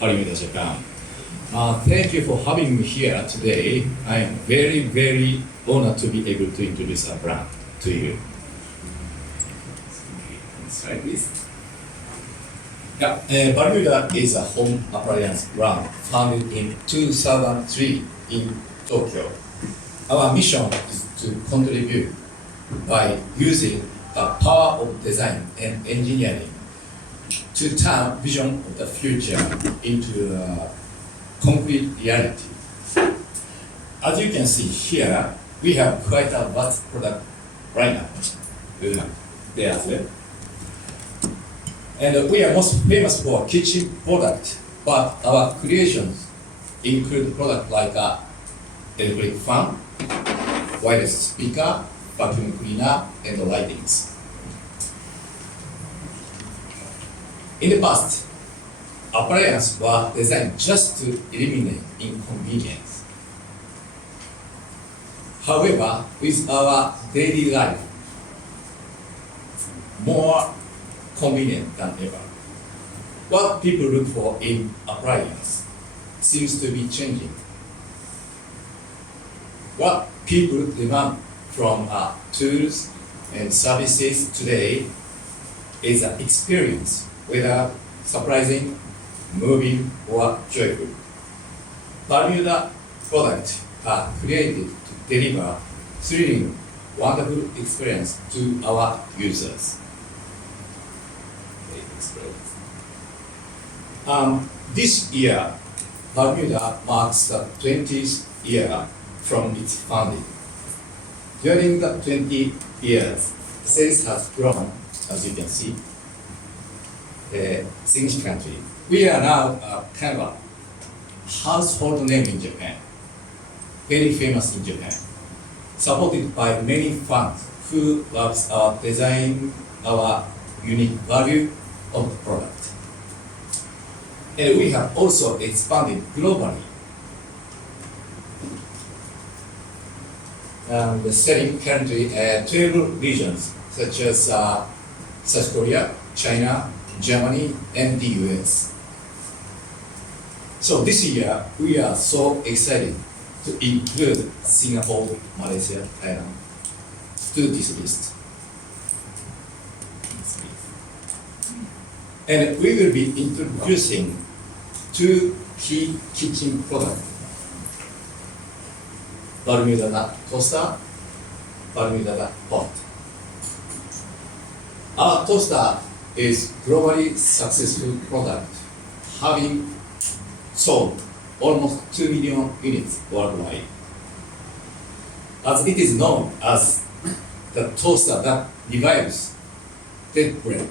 BALMUDA Japan. Thank you for having me here today. I am very, very honored to be able to introduce our brand to you. Next slide, please. Yeah, BALMUDA is a home appliance brand founded in 2003 in Tokyo. Our mission is to contribute by using the power of design and engineering to turn vision of the future into a concrete reality. As you can see here, we have quite a vast product lineup there as well. And we are most famous for kitchen product, but our creations include products like a electric fan, wireless speaker, vacuum cleaner, and lightings. In the past, appliances were designed just to eliminate inconvenience. However, with our daily life, more convenient than ever. What people look for in appliance seems to be changing. What people demand from tools and services today is an experience, whether surprising, moving, or joyful. BALMUDA products are created to deliver thrilling, wonderful experience to our users. This year, BALMUDA marks the 20th year from its founding. During the 20 years, sales has grown, as you can see, significantly. We are now kind of a household name in Japan, very famous in Japan, supported by many fans who loves our design, our unique value of the product. And we have also expanded globally. We're selling currently 12 regions, such as South Korea, China, Germany, and the US. So this year, we are so excited to include Singapore, Malaysia, Thailand to this list. And we will be introducing two key kitchen products. BALMUDA toaster, BALMUDA pot. Our toaster is globally successful product, having sold almost 2 million units worldwide. As it is known as the toaster that revives dead bread,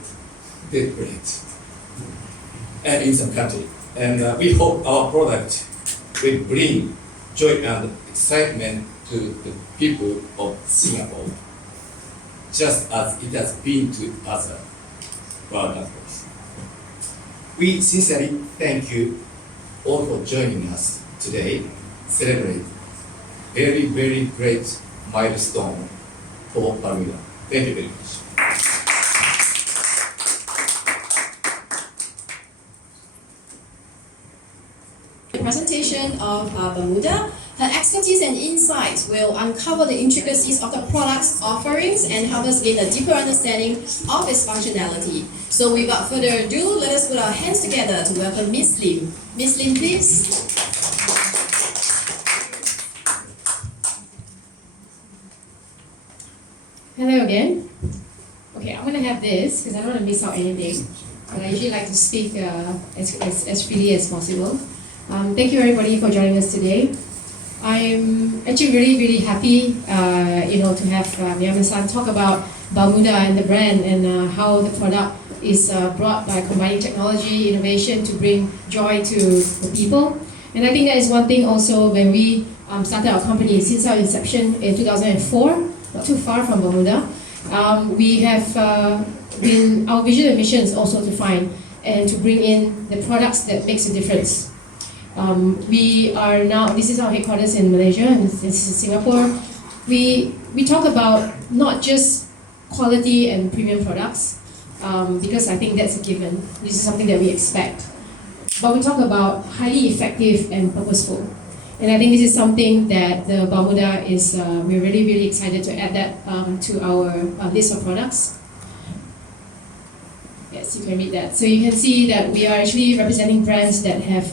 and in some country. And we hope our product will bring joy and excitement to the people of Singapore, just as it has been to other world countries. We sincerely thank you all for joining us today, celebrate very, very great milestone for BALMUDA. Thank you very much. Presentation of BALMUDA. Her expertise and insights will uncover the intricacies of the product's offerings and help us gain a deeper understanding of its functionality. So without further ado, let us put our hands together to welcome Miss Lim. Miss Lim, please. Hello again. Okay, I'm going to have this because I don't want to miss out anything. But I usually like to speak as freely as possible. Thank you everybody for joining us today. I'm actually really, really happy, to have Miyama-san talk about BALMUDA and the brand and how the product is brought by combining technology, innovation to bring joy to the people. And I think that is one thing also when we started our company since our inception in 2004, not too far from BALMUDA. We have been, our vision and mission is also to find and to bring in the products that makes a difference. We are now, this is our headquarters in Malaysia and this is Singapore. We talk about not just quality and premium products, because I think that's a given. This is something that we expect. but we talk about highly effective and purposeful. And I think this is something that the BALMUDA is, we're really, really excited to add that to our list of products. Yes, you can read that. So you can see that we are actually representing brands that have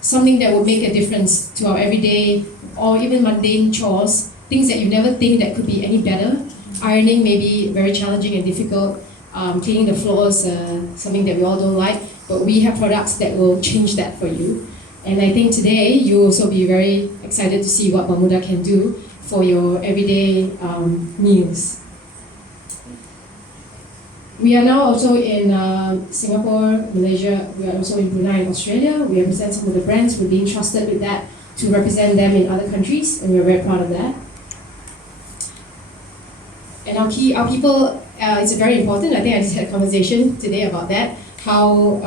something that will make a difference to our everyday or even mundane chores, things that you never think that could be any better. Ironing may be very challenging and difficult. Cleaning the floors, something that we all don't like, but we have products that will change that for you. And I think today you'll also be very excited to see what BALMUDA can do for your everyday meals. We are now also in Singapore, Malaysia, we are also in Brunei and Australia. We represent some of the brands. We're being trusted with that to represent them in other countries, and we're very proud of that. And our people, it's very important. I think I just had a conversation today about that, how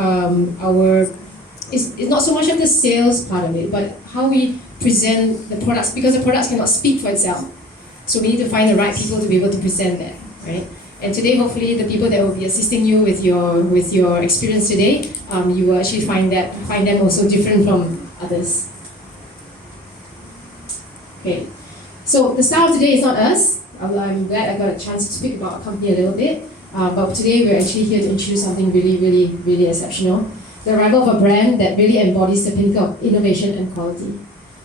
it's not so much of the sales part of it, but how we present the products, because the products cannot speak for itself. So we need to find the right people to be able to present that, right? And today, hopefully, the people that will be assisting you with your experience today, you will actually find them also different from others. Okay, so the star of today is not us. I'm glad I got a chance to speak about our company a little bit, but today we're actually here to introduce something really, really, really exceptional. The arrival of a brand that really embodies the pinnacle of innovation and quality.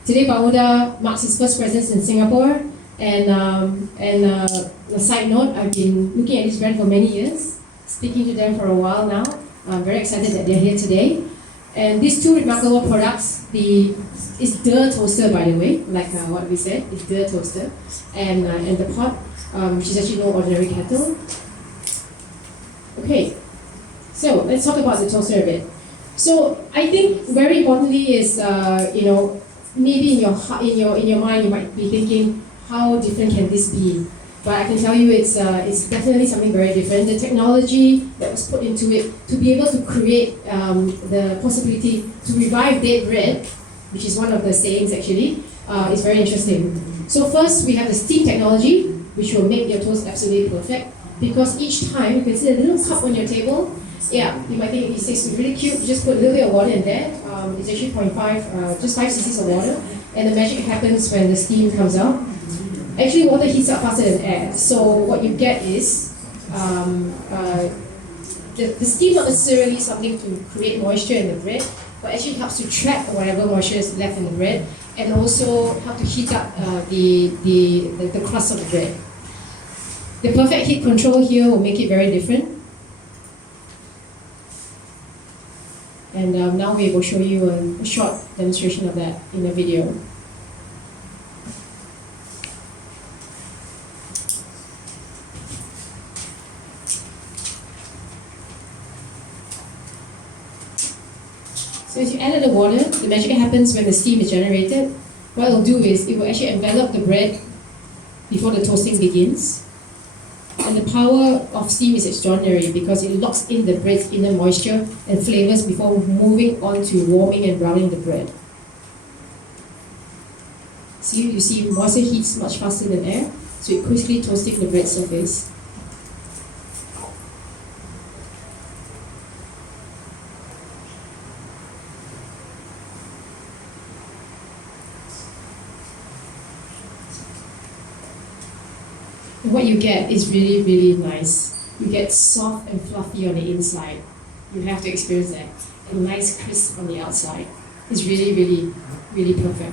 Today, BALMUDA marks its first presence in Singapore. And a side note, I've been looking at this brand for many years, speaking to them for a while now. I'm very excited that they're here today. And these two remarkable products, it's the toaster, by the way, like what we said, it's the toaster, and the pot, which is actually no ordinary kettle. Okay, so let's talk about the toaster a bit. So I think very importantly is, maybe in your mind you might be thinking, how different can this be? But I can tell you it's definitely something very different. The technology that was put into it to be able to create the possibility to revive dead bread, which is one of the sayings actually, is very interesting. So first we have the steam technology, which will make your toast absolutely perfect, because each time you can see a little cup on your table. Yeah, you might think it's really cute, you just put a little bit of water in there. It's actually 0.5, just 5 cc's of water, and the magic happens when the steam comes out. Actually, water heats up faster than air, so what you get is the steam not necessarily something to create moisture in the bread, but actually helps to trap whatever moisture is left in the bread, and also help to heat up the crust of the bread. The perfect heat control here will make it very different. And now we will show you a short demonstration of that in a video. So as you add the water, the magic happens when the steam is generated. What it'll do is it will actually envelop the bread before the toasting begins. And the power of steam is extraordinary because it locks in the bread's inner moisture and flavors before moving on to warming and browning the bread. See, you see moisture heats much faster than air, so it quickly toasting the bread surface. What you get is really, really nice. You get soft and fluffy on the inside. You have to experience that. And nice crisp on the outside. It's really, really, really perfect.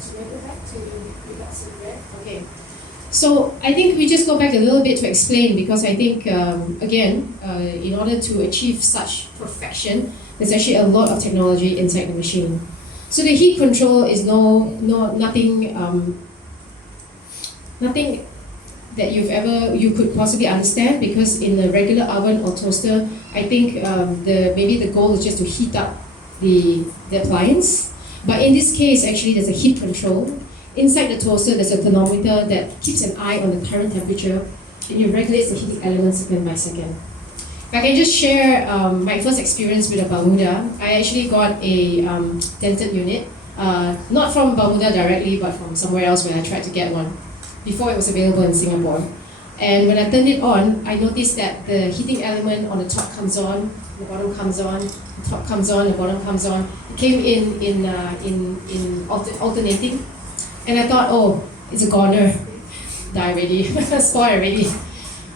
So we'll go back to regards to the bread. Okay. So I think we just go back a little bit to explain, because I think, again, in order to achieve such perfection, there's actually a lot of technology inside the machine. So the heat control is nothing that you could possibly understand, because in a regular oven or toaster, I think maybe the goal is just to heat up the appliance. But in this case, actually, there's a heat control. Inside the toaster, there's a thermometer that keeps an eye on the current temperature, and it regulates the heating elements second by second. If I can just share my first experience with a BALMUDA, I actually got a dented unit, not from BALMUDA directly, but from somewhere else when I tried to get one, before it was available in Singapore. And when I turned it on, I noticed that the heating element on the top comes on, the bottom comes on, the top comes on, the bottom comes on. It came in alternating. And I thought, oh, it's a goner. Die already, spoil already.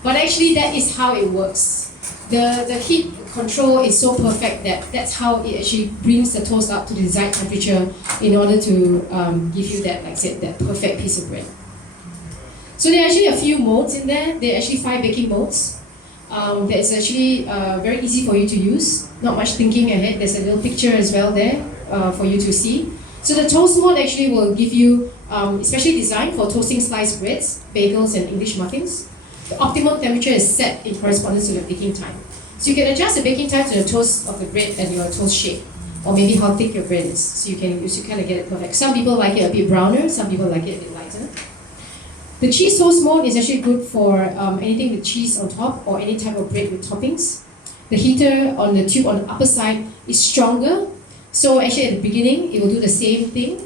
But actually that is how it works. The heat control is so perfect that that's how it actually brings the toast up to the desired temperature in order to give you that, like I said, that perfect piece of bread. So there are actually a few modes in there. There are actually 5 baking modes. That's actually very easy for you to use. Not much thinking ahead. There's a little picture as well there for you to see. So the toast mode actually will give you, especially designed for toasting sliced breads, bagels and English muffins. The optimum temperature is set in correspondence to the baking time. So you can adjust the baking time to the toast of the bread and your toast shape, or maybe how thick your bread is. So you kind of get it perfect. Some people like it a bit browner, some people like it a bit lighter. The cheese toast mode is actually good for anything with cheese on top or any type of bread with toppings. The heater on the tube on the upper side is stronger. So actually at the beginning, it will do the same thing.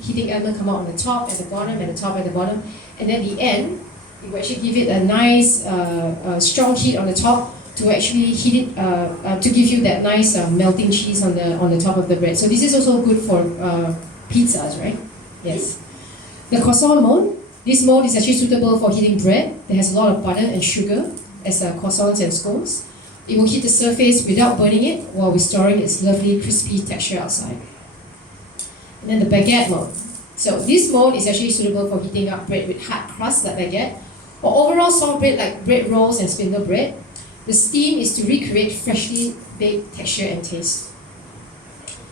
Heating element come out on the top, at the bottom, at the top, at the bottom. And then at the end, it will actually give it a nice strong heat on the top to actually heat it, to give you that nice melting cheese on the top of the bread. So this is also good for pizzas, right? Yes. The croissant mode. This mode is actually suitable for heating bread that has a lot of butter and sugar as croissants and scones. It will heat the surface without burning it while restoring its lovely crispy texture outside. And then the baguette mode. So this mode is actually suitable for heating up bread with hard crust like baguette, or overall soft bread like bread rolls and spindle bread. The steam is to recreate freshly baked texture and taste.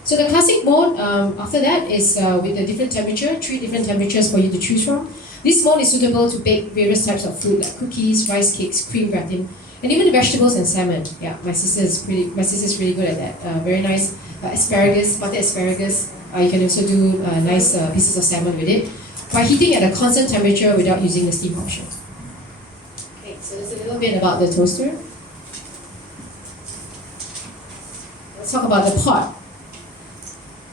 So the classic mode after that is with a different temperature, 3 different temperatures for you to choose from. This mode is suitable to bake various types of food like cookies, rice cakes, cream gratin, and even vegetables and salmon. Yeah, my sister is really good at that. Very nice asparagus, butter asparagus. You can also do nice pieces of salmon with it by heating at a constant temperature without using the steam option. Okay, so there's a little bit about the toaster. Let's talk about the pot.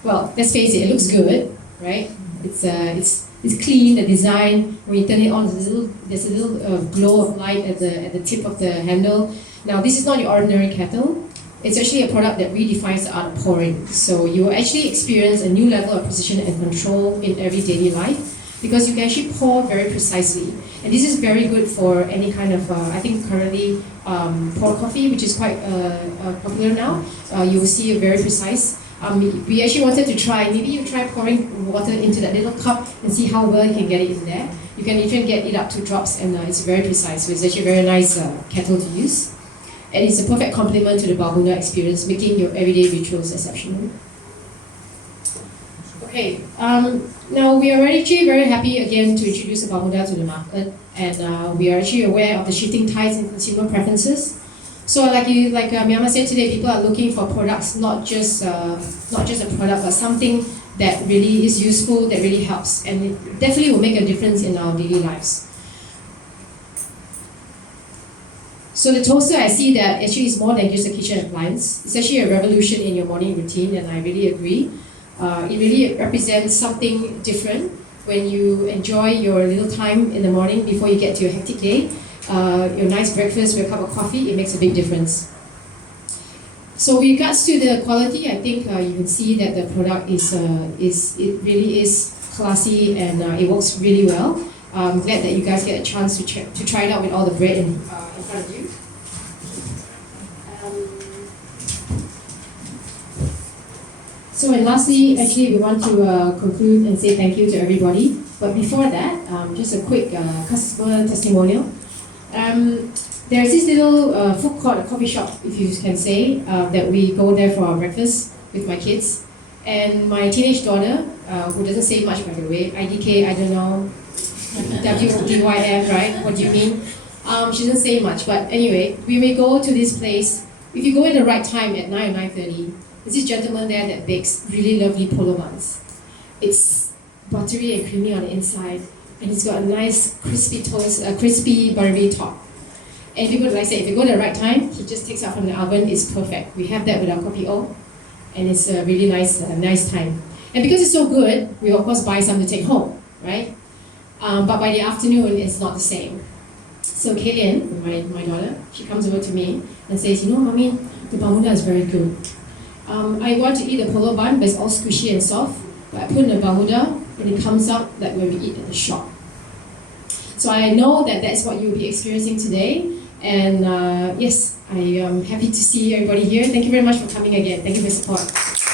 Well, let's face it, it looks good, right? It's clean, the design. When you turn it on, there's a little glow of light at the tip of the handle. Now, this is not your ordinary kettle. It's actually a product that redefines the art of pouring. So you will actually experience a new level of precision and control in every daily life because you can actually pour very precisely. And this is very good for any kind of, I think currently, pour coffee, which is quite popular now. You will see a very precise. We actually wanted to try, maybe you try pouring water into that little cup and see how well you can get it in there. You can even get it up to drops and it's very precise. So it's actually a very nice kettle to use. And it's a perfect complement to the BALMUDA experience, making your everyday rituals exceptional. Okay, now we are actually very happy again to introduce BALMUDA to the market, and we are actually aware of the shifting tides in consumer preferences. So like Myanmar said today, people are looking for products, not just a product, but something that really is useful, that really helps, and it definitely will make a difference in our daily lives. So the toaster, I see that actually is more than just a kitchen appliance. It's actually a revolution in your morning routine, and I really agree. It really represents something different when you enjoy your little time in the morning before you get to your hectic day. Your nice breakfast with a cup of coffee, it makes a big difference. So with regards to the quality, I think you can see that the product it really is classy and it works really well. I'm glad that you guys get a chance to try it out with all the bread in front of you. So and lastly, actually we want to conclude and say thank you to everybody. But before that, just a quick customer testimonial. There's this little food court, a coffee shop, if you can say, that we go there for our breakfast with my kids. And my teenage daughter, who doesn't say much by the way, IDK, I don't know, WDYF, right? What do you mean? She doesn't say much, but anyway, we may go to this place. If you go at the right time at 9 or 9:30, there's this gentleman there that bakes really lovely polo buns. It's buttery and creamy on the inside, and it's got a nice crispy toast, a crispy buttery top. And if you go, like I said, if you go at the right time, he just takes out from the oven. It's perfect. We have that with our kopi o, and it's a really nice time. And because it's so good, we of course buy some to take home, right? But by the afternoon, it's not the same. So Kaylin, my daughter, she comes over to me and says, you know, Mommy, the BALMUDA is very good. I want to eat the polo bun, but it's all squishy and soft. But I put in the BALMUDA and it comes out like when we eat at the shop. So I know that that's what you'll be experiencing today. And yes, I am happy to see everybody here. Thank you very much for coming again. Thank you for your support.